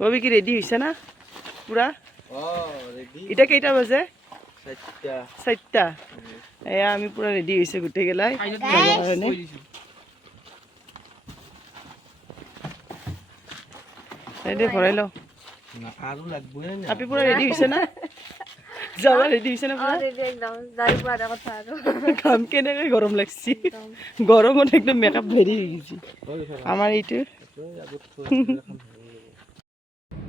ববি কি রেডি হইছে না পুরা? এটা কেইটা বাজে? 4টা। এয়া আমি পুরা রেডি হইছে গুটে গেলাই রেডি ভরাই লও না আরো লাগবে না। আপনি পুরা রেডি হইছে না? যাবা রেডি হইছে না পুরা? রেডি একদম যাই পারা কথা আর কাম কেনে গরম লাগছি গরমত একদম মেকআপ ভেরি হয়ে গেছি আমার এইটো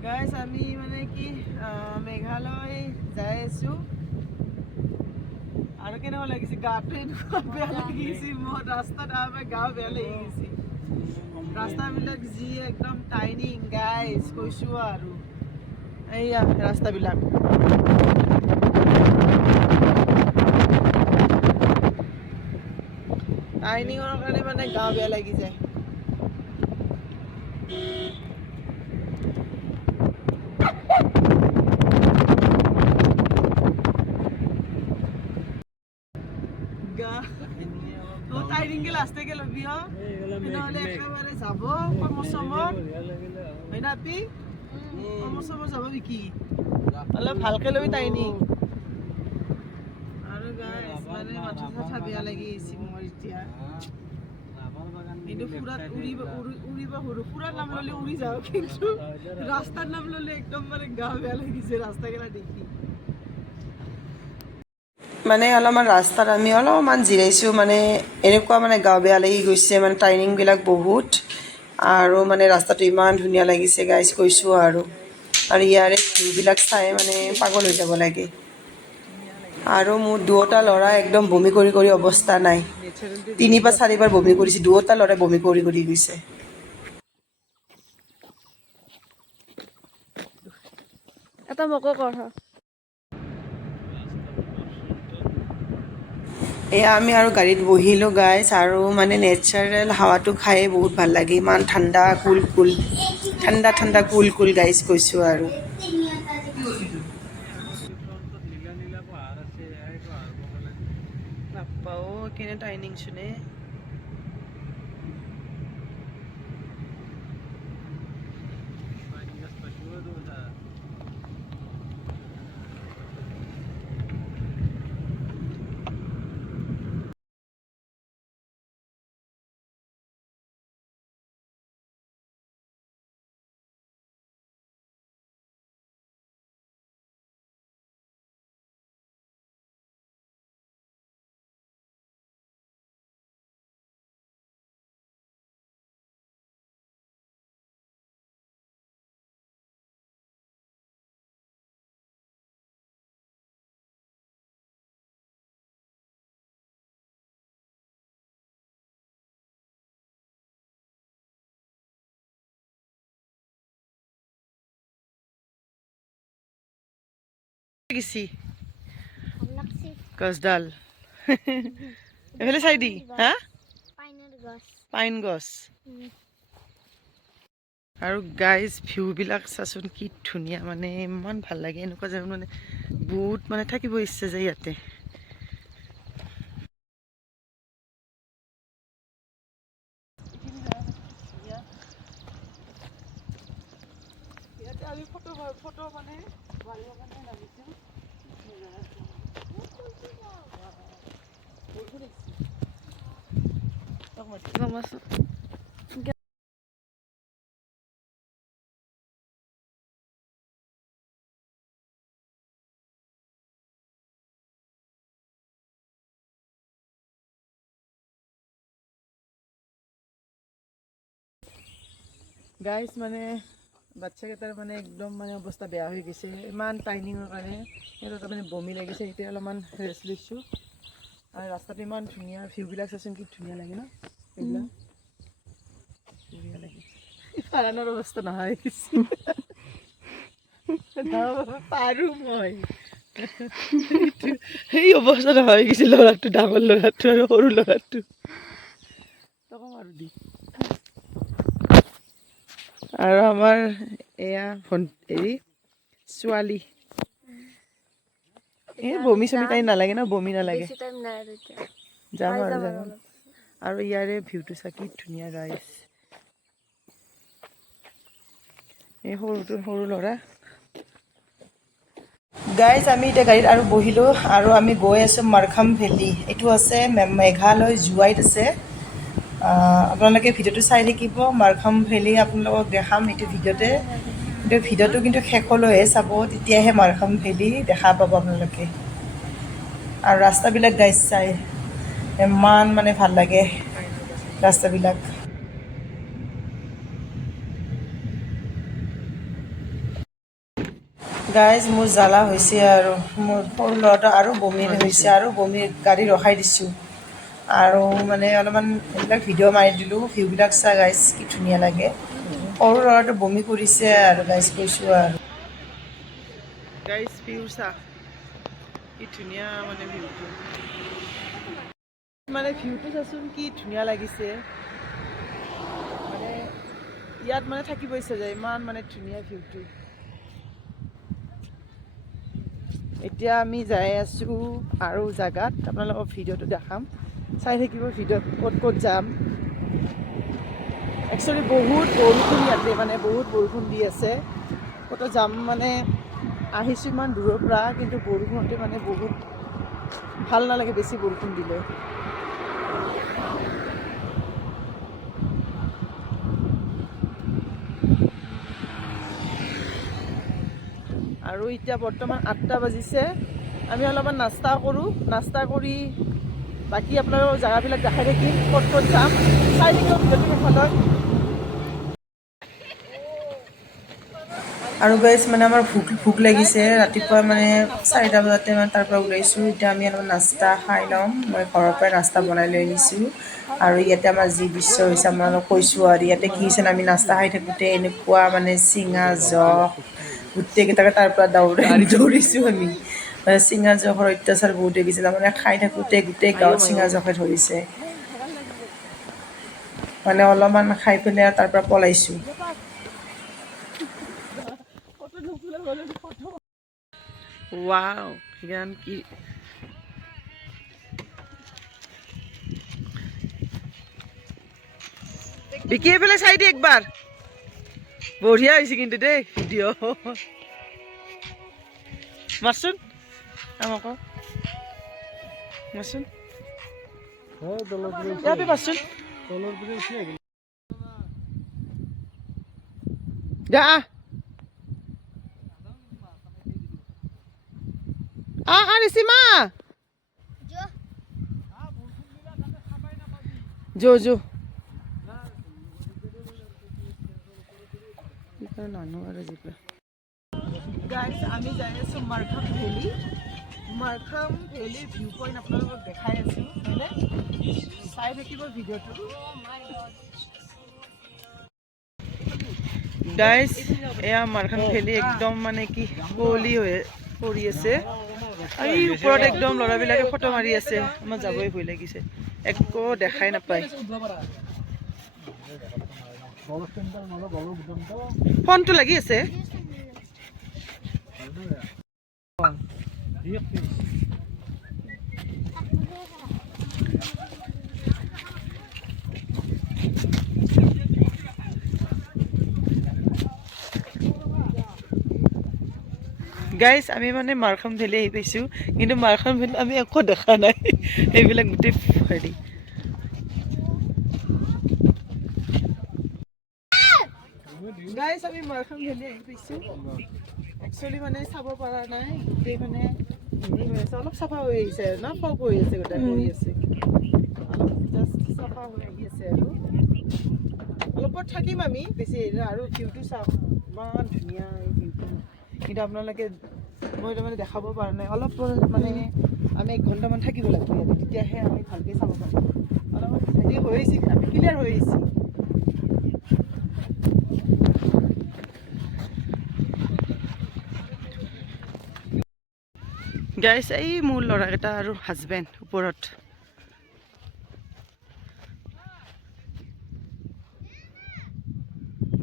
গাইস আমি মানে কি মেঘালয় যাই আছো আৰু কেনেকুৱা লাগিছে গাটো এনেকুৱা বেয়া লাগিছে মোৰ ৰাস্তাত আমাৰ গাঁও বেয়া লাগি গৈছে ৰাস্তাবিলাক যি একদম টাইনিং গাইস কৈছো আৰু এইয়া ৰাস্তাবিলাক টাইনিঙৰ কাৰণে মানে গাঁও বেয়া লাগি যায় টাইনিং গেলে আসতে গেল বিয়া নহলে একেবারে যাব কৰ্মচমত হয় না আপি কৰ্মচমত যাব বিকি অলপ ভালকে লবি টাইনিং আৰু গাইস মানে মাথা চাথা বেয়া লাগি আহিছে মোৰ এতিয়া কিন্তু ফুৰাত উৰিব ফুৰাৰ নাম ললে উৰি যাও কিন্তু ৰাস্তাৰ নাম ললে একদম মানে গা বেয়া লাগিছে ৰাস্তা গেলা দেখি মানে অলপমান ৰাস্তাত আমি অলপমান জিৰাইছোঁ মানে এনেকুৱা মানে গা বেয়া লাগি গৈছে মানে টাইনিংবিলাক বহুত আৰু মানে ৰাস্তাটো ইমান ধুনীয়া লাগিছে গাইজ কৈছোঁ আৰু ইয়াৰে ভিউবিলাক চাই মানে পাগল হৈ যাব লাগে আৰু মোৰ দুটা ল'ৰা একদম বমি কৰি কৰি অৱস্থা নাই 3 বা 4 বাৰ বমি কৰিছে দুটা ল'ৰাই বমি কৰি কৰি গৈছে এটা মকো কৰ এয়া আমি আৰু গাড়ীত বহিলোঁ গাইজ আৰু মানে নেচাৰেল হাৱাটো খায়ে বহুত ভাল লাগে ইমান ঠাণ্ডা কুল কুল গাইজ কৈছোঁ আৰু নাপাও কেনে টাইনিং শুনে গেছি গছডাল এফালে চাই দি হা পাইন গছ আৰু গাইজ ভিউবিলাক চাচোন কি ধুনীয়া মানে ইমান ভাল লাগে এনেকুৱা যেন মানে বহুত মানে থাকিব ইচ্ছা যায় ইয়াতে ইয়াতে আমি ফটো মানে মাৰিবৰ কাৰণে নামিছোঁ গাইজ মানে বাচ্চাকেইটাৰ মানে একদম মানে অৱস্থা বেয়া হৈ গৈছে ইমান টাইনিঙৰ কাৰণে সিহঁতৰ তাৰমানে বমি লাগিছে এতিয়া অলপমান ৰেষ্ট লৈছোঁ আৰু ৰাস্তাটো ইমান ধুনীয়া ভিউবিলাক চাচোন কি ধুনীয়া লাগে ন এইবিলাক ধুনীয়া লাগে ফাৰানৰ অৱস্থা নোহোৱা হৈ গৈছে পাৰোঁ মই সেই অৱস্থা নোহোৱা হৈ গৈছে ল'ৰাটো ডাঙৰ ল'ৰাটো আৰু সৰু ল'ৰাটো তকো মাৰোঁ দি আৰু আমাৰ এয়া হেৰি ছোৱালী এই বমি চমি তাই নালাগে ন বমি নালাগে যাম আৰু ইয়াৰে ভিউটো চা কি ধুনীয়া গাইজ এই সৰু ল'ৰা গাইজ আমি এতিয়া গাড়ীত আৰু বহিলোঁ আৰু আমি গৈ আছোঁ মাৰখাম ভেলী এইটো আছে মেঘালয় জুৱাইত আছে আপোনালোকে ভিডিঅ'টো চাই থাকিব মাৰখাম ভেলী আপোনালোকক দেখাম এইটো ভিডিঅ'তে কিন্তু ভিডিঅ'টো কিন্তু শেষলৈহে চাব তেতিয়াহে মাৰখাম ভেলী দেখা পাব আপোনালোকে আৰু ৰাস্তাবিলাক গাইজ চাই ইমান মানে ভাল লাগে ৰাস্তাবিলাক গাইজ মোৰ জ্বালা হৈছে আৰু মোৰ সৰু ল'ৰাটো আৰু বমি হৈছে আৰু বমি গাড়ী ৰখাই দিছোঁ আৰু মানে অলপমান এইবিলাক ভিডিঅ' মাৰি দিলোঁ ভিউবিলাক চা গাইজ কি ধুনীয়া লাগে সৰু ল'ৰাটো বমি কৰিছে আৰু গাইজ কৈছোঁ আৰু গাইজ ভিউ চা কি ধুনীয়া মানে ভিউটো মানে ভিউটো চাচোন কি ধুনীয়া লাগিছে মানে ইয়াত মানে থাকিব ইচ্ছা যায় ইমান মানে ধুনীয়া ভিউটো এতিয়া আমি যাই আছোঁ আৰু জাগাত আপোনালোকক ভিডিঅ'টো দেখাম চাই থাকিব ভিডিঅ'ত ক'ত ক'ত যাম একচুৱেলি বহুত বৰষুণ ইয়াতে মানে বহুত বৰষুণ দি আছে ক'ত যাম মানে আহিছোঁ ইমান দূৰৰ পৰা কিন্তু বৰষুণতে মানে বহুত ভাল নালাগে বেছি বৰষুণ দিলে আৰু এতিয়া বৰ্তমান 8টা বাজিছে আমি অলপমান নাস্তা কৰোঁ নাস্তা কৰি বাকী আপোনালোকৰ জেগাবিলাক দেখাই থাকিম ক'ত ক'ত যাম চাই থাকিব ভিডিঅ'টো শেষলৈ আৰু গাইজ মানে আমাৰ ভোক লাগিছে ৰাতিপুৱা মানে 4টা বজাতে মানে তাৰ পৰা ওলাইছোঁ এতিয়া আমি অলপ নাস্তা খাই ল'ম মই ঘৰৰ পৰাই নাস্তা বনাই লৈ আহিছোঁ আৰু ইয়াতে আমাৰ যি দৃশ্য হৈছে আপোনালোকক কৈছোঁ আৰু ইয়াতে কি হৈছে আমি নাস্তা খাই থাকোঁতে এনেকুৱা মানে চিঙা জখ গোটেইকেইটাকে তাৰ পৰা দৌৰিছোঁ আমি মানে চিঙা জখৰ অত্যাচাৰ বহুত হৈ গৈছিলে মানে খাই থাকোঁতে গোটেই গাঁৱত চিঙা জখে ধৰিছে মানে অলপমান খাই পেলাই তাৰ পৰা পলাইছোঁ ৱাও গান কি বিকিয়ে পেলাই চাই দি একবাৰ বঢ়িয়া হৈছে কিন্তু দেই ভিডিঅ' মাৰচোন আমাক মাৰচোন ইয়াতে মাৰচোন যা ৰিচিমা যো যো নানো আৰু জিপে গাইজ আমি যাই আছোঁ মাৰখাম ভেলী ভিউ পইণ্ট আপোনালোকক দেখাই আছোঁ হয়নে চাই থাকিব ভিডিঅ'টো গাইজ এয়া মাৰখাম ভেলী একদম মানে কি কুঁৱলী হৈ পৰি আছে আৰু এই ওপৰত একদম ল'ৰাবিলাকে ফটো মাৰি আছে আমাৰ যাবই ভয় লাগিছে একো দেখাই নাপায় ফোনটো লাগি আছে গাইজ আমি মানে মাৰখাম ভেলী আহি পাইছোঁ কিন্তু মাৰখাম ভেলী আমি একো দেখা নাই এইবিলাক গোটেই হেৰি গাইজ আমি মাৰখাম ভেলী আহি পাইছোঁ একচুৱেলি মানে চাব পৰা নাই গোটেই মানে হেৰি হৈ আছে অলপ চাফা হৈ আহিছে আৰু ন ফগ হৈ আছে গোটেই পৰি আছে অলপ জাষ্ট চাফা হৈ আহি আছে আৰু অলপত থাকিম আমি বেছি আৰু ভিউটো চাওক ইমান ধুনীয়া এই ভিউটো কিন্তু আপোনালোকে মই তাৰমানে দেখাব পৰা নাই অলপ মানে আমি 1 ঘণ্টামান থাকিব লাগিব ইয়াতে তেতিয়াহে আমি ভালকৈ চাব পাৰিম অলপমান হেৰি হৈ আহিছে আমি ক্লিয়াৰ হৈ আহিছে গাইজ এই মোৰ ল'ৰাকেইটা আৰু হাজবেণ্ড ওপৰত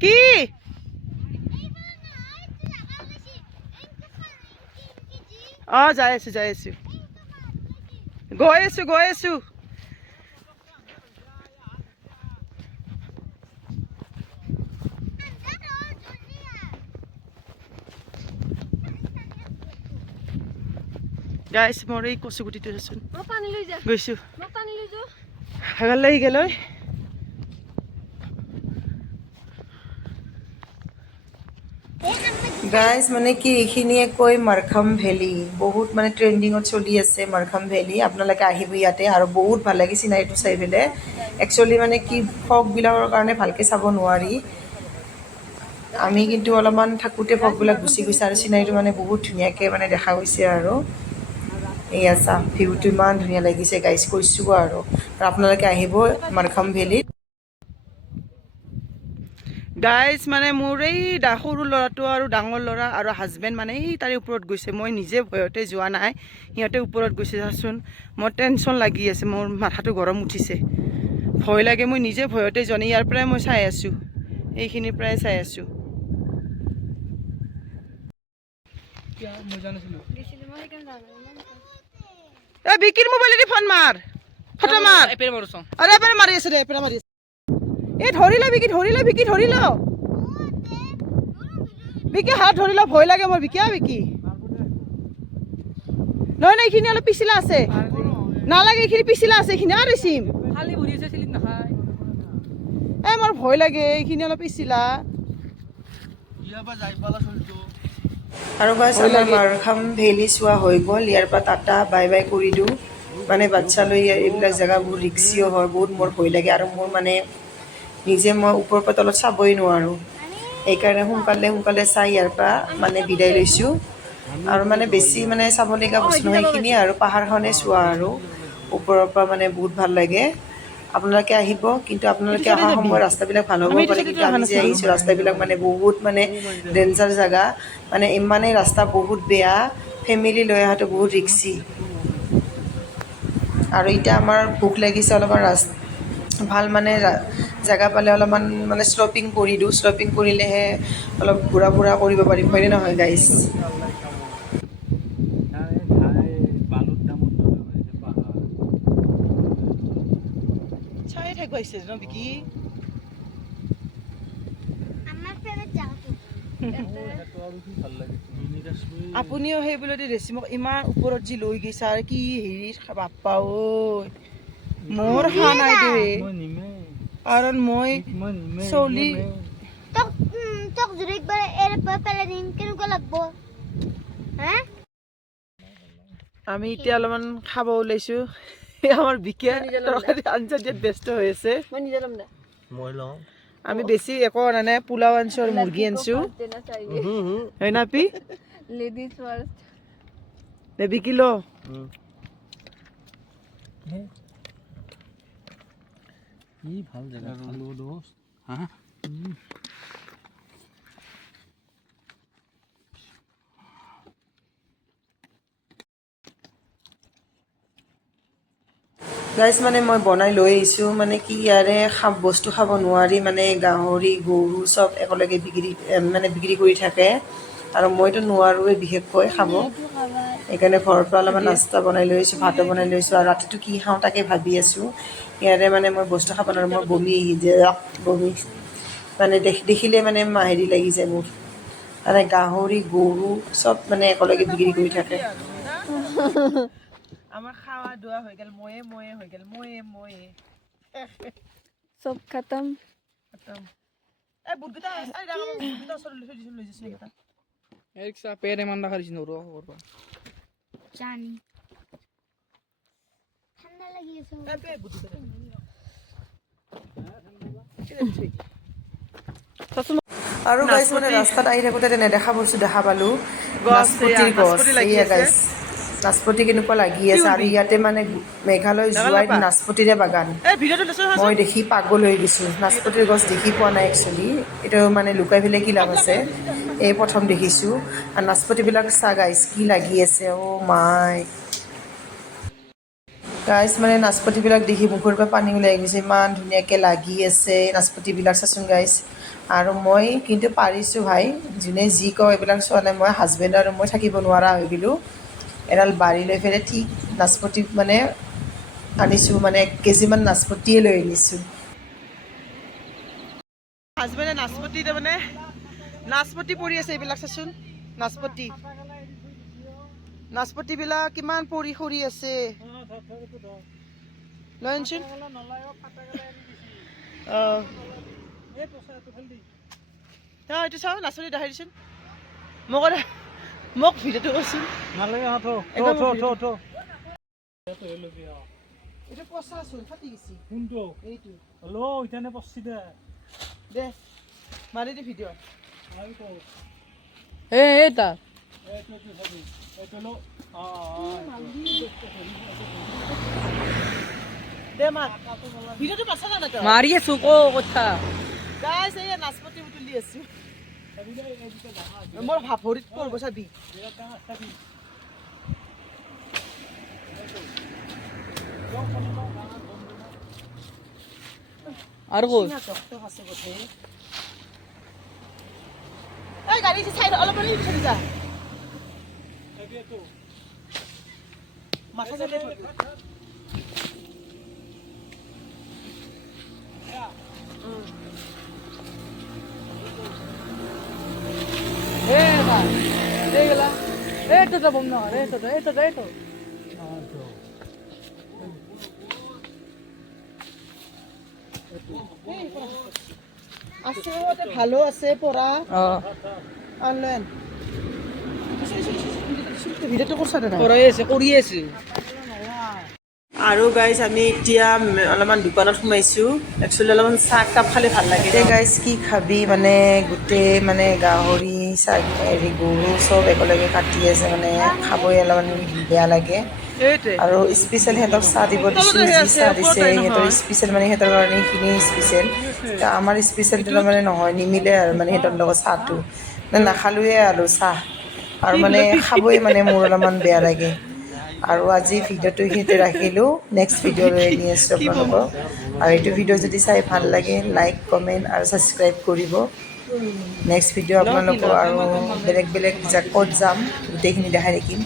কি যাই আছোঁ গৈ আছোঁ গাইছ মোৰ এই কচুগুটিটো দেচোন মই পানী লৈ যা গৈছোঁ মই পানী লৈ যা ভাগৰ লাগি গ'ল ঐ গাইজ মানে কি এইখিনিয়ে কৈ মাৰখাম ভেলী বহুত মানে ট্ৰেণ্ডিঙত চলি আছে মাৰখাম ভেলী আপোনালোকে আহিব ইয়াতে আৰু বহুত ভাল লাগে চিনাৰীটো চাই পেলাই একচুৱেলি মানে কি ফগবিলাকৰ কাৰণে ভালকৈ চাব নোৱাৰি আমি কিন্তু অলপমান থাকোঁতে ফগবিলাক গুচি গৈছে আৰু চিনাৰীটো মানে বহুত ধুনীয়াকৈ মানে দেখা গৈছে আৰু এয়া চা ভিউটো ইমান ধুনীয়া লাগিছে গাইজ কৈছোঁ আৰু আপোনালোকে আহিব মাৰখাম ভেলীত গাইজ মানে মোৰ এই সৰু ল'ৰাটো আৰু ডাঙৰ ল'ৰা আৰু হাজবেণ্ড মানে এই তাৰে ওপৰত গৈছে মই নিজে ভয়তে যোৱা নাই সিহঁতে ওপৰত গৈছে চাচোন মোৰ টেনশ্যন লাগি আছে মোৰ মাথাটো গৰম উঠিছে ভয় লাগে মই নিজে ভয়তে যোৱা নাই ইয়াৰ পৰাই মই চাই আছোঁ এইখিনিৰ পৰাই চাই আছোঁ গৈছিলো মই সেইকাৰণে জানো এই বিকিৰ মোবাইলেদি ফোন মাৰ ফটো মাৰ আৰে এবাৰ মাৰি আছে দে এবাৰ মাৰি আছে এই ধৰি ল বিকি ধৰি ল বিকি ধৰি ল বিকি হাত ধৰি ল ভয় লাগে মোৰ বিকি বিকি নহয় নহয় এইখিনি অলপ পিছিলা আছে নালাগে এইখিনি পিছিলা আছে এইখিনি আৰু চিম খালি বহি আছে চিলিং নাখায় এই মোৰ ভয় লাগে এইখিনি অলপ পিছিলা আৰু বাছ আমাৰ মাৰখাম ভেলী চোৱা হৈ গ'ল ইয়াৰ পৰা টাটা বাই বাই কৰি দিওঁ মানে বাচ্ছা লৈ এইবিলাক জেগা বহুত ৰিক্সিও হয় বহুত মোৰ ভয় লাগে আৰু মোৰ মানে নিজে মই ওপৰৰ পৰা তলত চাবই নোৱাৰোঁ সেইকাৰণে সোনকালে চাই ইয়াৰ পৰা মানে বিদায় লৈছোঁ আৰু মানে বেছি মানে চাবলগীয়া বস্তু নহয় সেইখিনিয়ে আৰু পাহাৰখনে চোৱা আৰু ওপৰৰ পৰা মানে বহুত ভাল লাগে আপোনালোকে আহিব কিন্তু আপোনালোকে অহা সময়ত ৰাস্তাবিলাক ভাল হ'ব পাৰে কিন্তু আমি যে আহিছোঁ ৰাস্তাবিলাক মানে বহুত মানে ডেঞ্জাৰ জেগা মানে ইমানেই ৰাস্তা বহুত বেয়া ফেমিলি লৈ অহাটো বহুত ৰিক্সি আৰু এতিয়া আমাৰ ভোক লাগিছে অলপমান ভাল মানে জেগা পালে অলপমান মানে শ্লপিং কৰি দিওঁ শ্লপিং কৰিলেহে অলপ ঘূৰা ফুৰা কৰিব পাৰিম হয়নে নহয় গাইজ চাই থাকিব আহিছে ন বিকি আপুনিও সেইবোলেদি ৰেচিমক ইমান ওপৰত যি লৈ গৈছে আৰু কি হেৰি বাপ্পা ঐ মোৰ খোৱা নাই দেই কাৰণ মই চলি তোক যদি একবাৰ পেলাই দিম কেনেকুৱা লাগব হা আমি এতিয়া অলপমান খাব ওলাইছোঁ আমাৰ বিকিয়া তৰকাৰী আঞ্জা দিয়াত ব্যস্ত হৈ আছে মই নিজে ল'ম দে আমি বেছি একো অনা নাই পোলাও আনিছোঁ আৰু মুৰ্গী আনিছোঁ হয় না পি লেডিজ ফাৰ্ষ্ট দে বিকি ল কি ভাল জেগা খালো দোস্ত হা গাইজ মানে মই বনাই লৈ আহিছোঁ মানে কি ইয়াৰে বস্তু খাব নোৱাৰি মানে গাহৰি গৰু চব একেলগে বিক্ৰী কৰি থাকে আৰু মইতো নোৱাৰোঁৱে বিশেষকৈ খাব সেইকাৰণে ঘৰৰ পৰা অলপমান নাস্তা বনাই লৈ আহিছোঁ ভাতো বনাই লৈছোঁ আৰু ৰাতিটো কি খাওঁ তাকে ভাবি আছোঁ ইয়াৰে মানে মই বস্তু খাব নোৱাৰোঁ মোৰ বমি আহি যায় বমি মানে দেখিলে মানে হেৰি লাগি যায় মোৰ মানে গাহৰি গৰু চব মানে একেলগে বিক্ৰী কৰি থাকে আমাৰ খাৱা দোৱা হৈ গ'ল ময়ে হৈ গ'ল ময়ে চব খতম এই বুটকেইটা বুটকেইটা ওচৰত লৈ দিছোঁ এইকেইটা এক চা পেৰে মান দেখা দিছিল নৰো কৰবা জানি ঠাণ্ডা লাগি আছে আৰু গাইছ মানে ৰাস্তাত আহি থাকোঁতে নেদেখা বস্তু দেখা পালোঁ নাচপতিৰ গছ এয়া গাইছ নাচপতি কেনেকুৱা লাগি আছে আৰু ইয়াতে মানে মেঘালয় যোৱাই নাচপতিৰে বাগান মই দেখি পাগল হৈ গৈছোঁ নাচপতিৰ গছ দেখি পোৱা নাই একচুৱেলি এইটো মানে লুকাই পেলাই কি লাভ আছে এই প্ৰথম দেখিছোঁ আৰু নাচপতিবিলাক চা গাইছ কি লাগি আছে অ' মাই গাইছ মানে নাচপতিবিলাক দেখি মুখৰ পৰা পানী ওলাই গৈছে ইমান ধুনীয়াকৈ লাগি আছে নাচপতিবিলাক চাচোন গাইছ আৰু মই কিন্তু পাৰিছোঁ ভাই যোনে যি কওঁ এইবিলাক চোৱা নাই মই হাজবেণ্ড আৰু মই থাকিব নোৱাৰা হৈ গ'লোঁ এডাল বাৰী লৈ পেলাই ঠিক নাচপতি মানে আনিছোঁ মানে 1 কেজিমান নাচপতিয়ে লৈ আনিছোঁ হাজবেণ্ডে নাচপতি তাৰমানে নাচপতি পৰি আছে এইবিলাক চাচোন নাচপতি নাচপতিবিলাক কিমান পৰি সৰি আছে লৈ আনচোন অঁ এইটো চাওঁ নাচপতি দেখাই দিচোন মোক ভিডিঅ'টো কৰচোন এইটো পচাচোন ফাটি গৈছি কোনটো এইটো হলো ইথানে পচছি দে দে মাৰি দি ভিডিঅ' এটা দে মাৰ ভিডিঅ'টো পাছা না তই মাৰি আছো কথা গাইছ এই নাচপতি তুলি আছো মোৰ ভাভৰিত পৰিব চাবি আৰু ক'ত এই গাড়ী চাইড অলপ চলি যা মাথা চালে এইগুলা এইটো যাব না এইটো আছে ভালো আছে পড়া অনলাইন ভিডিঅ'টো কৰছা না কৰি আছে আৰু গাইজ আমি এতিয়া অলপমান দোকানত সোমাইছোঁ একচুৱেলি অলপমান চাহ কাপ খালে ভাল লাগে এতিয়া গাইজ কি খাবি মানে গোটেই মানে গাহৰি হেৰি গৰু চব একেলগে কাটি আছে মানে খাবই অলপমান বেয়া লাগে আৰু স্পেচিয়েল সিহঁতক চাহ দিব দিছোঁ যি চাহ দিছে সিহঁতৰ স্পেচিয়েল মানে সিহঁতৰ কাৰণে সেইখিনি স্পেচিয়েল আমাৰ স্পেচিয়েলটো মানে নহয় নিমিলে আৰু মানে সিহঁতৰ লগত চাহটো নাখালোৱে আৰু চাহ আৰু মানে খাবই মানে মোৰ অলপমান বেয়া লাগে আৰু আজি ভিডিঅ'টো এইখিনিতে ৰাখিলোঁ নেক্সট ভিডিঅ' লৈ আনি আছোঁ আপোনালোকক আৰু এইটো ভিডিঅ' যদি চাই ভাল লাগে লাইক কমেণ্ট আৰু ছাবস্ক্ৰাইব কৰিব নেক্সট ভিডিঅ' আপোনালোকক আৰু বেলেগ বেলেগ ক'ত যাম গোটেইখিনি দেখাই থাকিম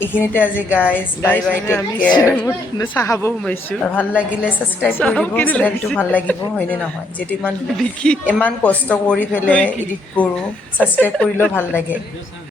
এইখিনিতে আজি guys bye bye take care চাহ খাব সোমাইছোঁ ভাল লাগিলে ছাবস্ক্ৰাইব কৰিব চেনেলটো ভাল লাগিব হয়নে নহয় যিহেতু ইমান কষ্ট কৰি পেলাই এডিট কৰোঁ ছাবস্ক্ৰাইব কৰিলেও ভাল লাগে